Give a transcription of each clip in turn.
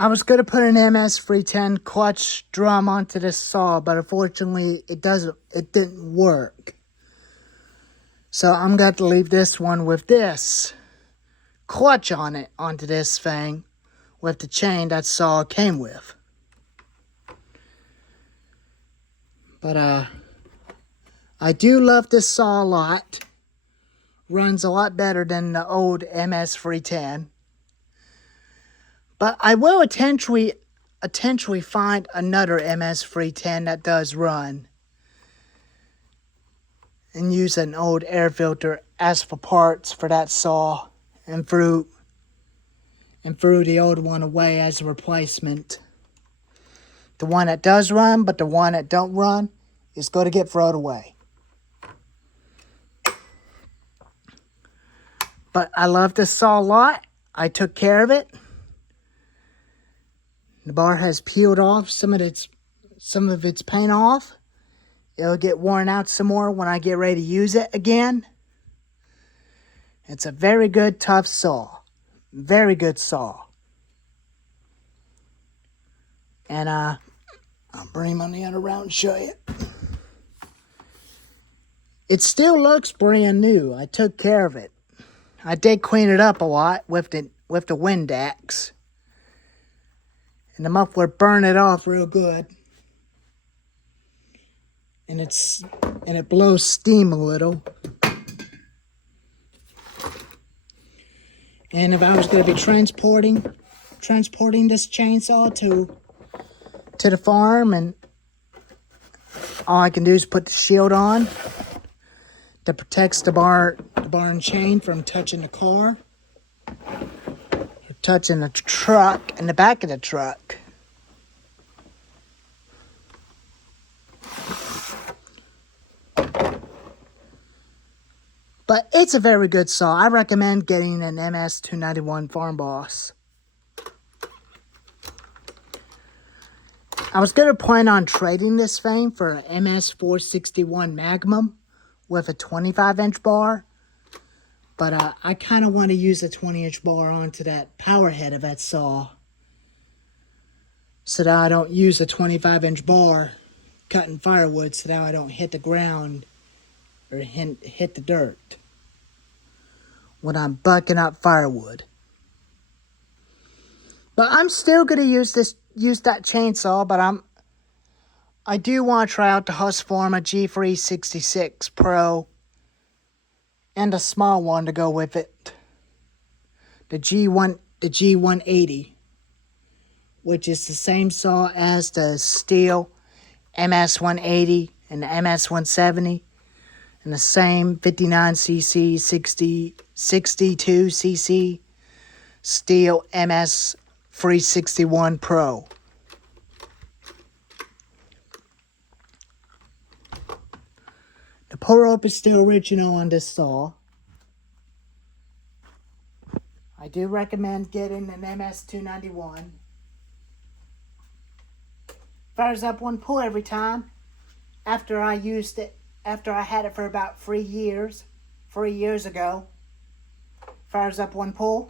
I was going to put an MS-310 clutch drum onto this saw, but unfortunately it didn't work. So I'm going to have to leave this one with this clutch on it, onto this thing, with the chain that saw came with. But I do love this saw a lot. Runs a lot better than the old MS-310. But I will potentially find another MS-310 that does run. And use an old air filter as for parts for that saw. And threw the old one away as a replacement. The one that does run, but the one that don't run is going to get thrown away. But I love this saw a lot. I took care of it. The bar has peeled off some of its paint off. It'll get worn out some more when I get ready to use it again. It's a very good, tough saw. Very good saw. And I'll bring my hand around and show you. It still looks brand new. I took care of it. I did clean it up a lot with the Windex. And the muffler burned it off real good. And it blows steam a little. And if I was going to be transporting this chainsaw to the farm, and all I can do is put the shield on that protects the barn chain from touching the car. Touching the truck and the back of the truck. But it's a very good saw. I recommend getting an MS-291 Farm Boss. I was going to plan on trading this thing for an MS-461 Magnum with a 25-inch bar. But I kind of want to use a 20-inch bar onto that power head of that saw. So that I don't use a 25-inch bar cutting firewood, so that I don't hit the ground or hit the dirt when I'm bucking up firewood. But I'm still going to use that chainsaw, but I do want to try out the Husqvarna G366 Pro. And a small one to go with it. The G180. Which is the same saw as the stihl MS-180 and the MS-170. And the same 59cc, 62cc stihl MS-361 Pro. The pull rope is still original on this saw. I do recommend getting an MS-291. Fires up one pull every time. After I had it for about 3 years ago. Fires up one pull.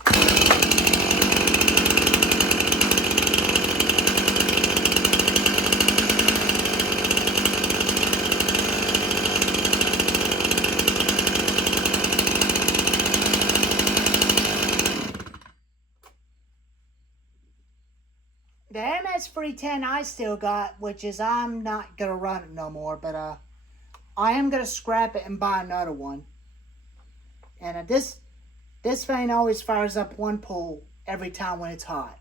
The MS-310 I still got, which is I'm not going to run it no more, but I am going to scrap it and buy another one. And this thing always fires up one pull every time when it's hot.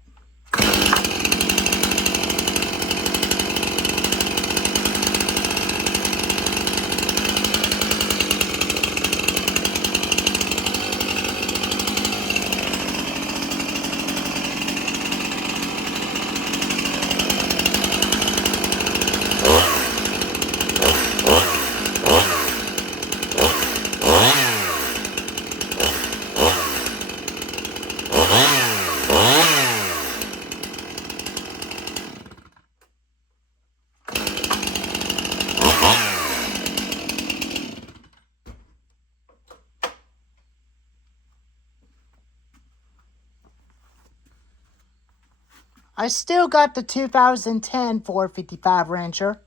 I still got the 2010 455 wrencher.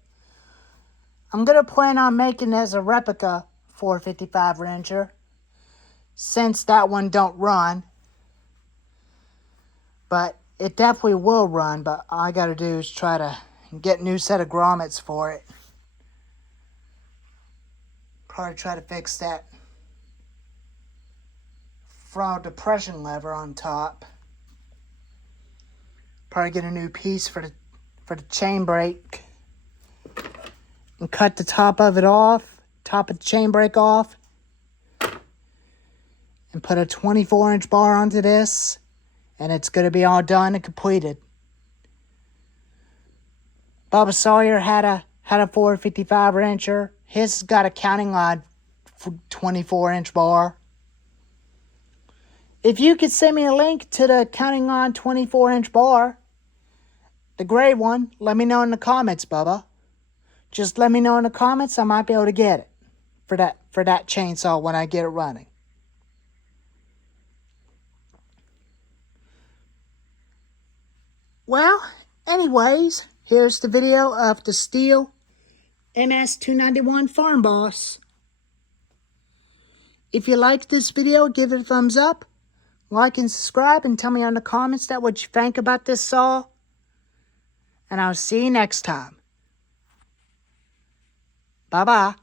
I'm going to plan on making as a replica 455 wrencher, since that one don't run. But it definitely will run, but all I got to do is try to get a new set of grommets for it. Probably try to fix that front depression lever on top. Probably get a new piece for the chain brake. And cut the top of it off, top of the chain brake off. And put a 24-inch bar onto this. And it's going to be all done and completed. Bubba Sawyer had a 455 wrencher. His has got a counting line 24-inch bar. If you could send me a link to the counting on 24-inch bar, the gray one, let me know in the comments, Bubba. Just let me know in the comments. I might be able to get it for that chainsaw when I get it running. Well, anyways, here's the video of the Stihl MS291 Farm Boss. If you liked this video, give it a thumbs up. Like and subscribe, and tell me in the comments what you think about this saw. And I'll see you next time. Bye-bye.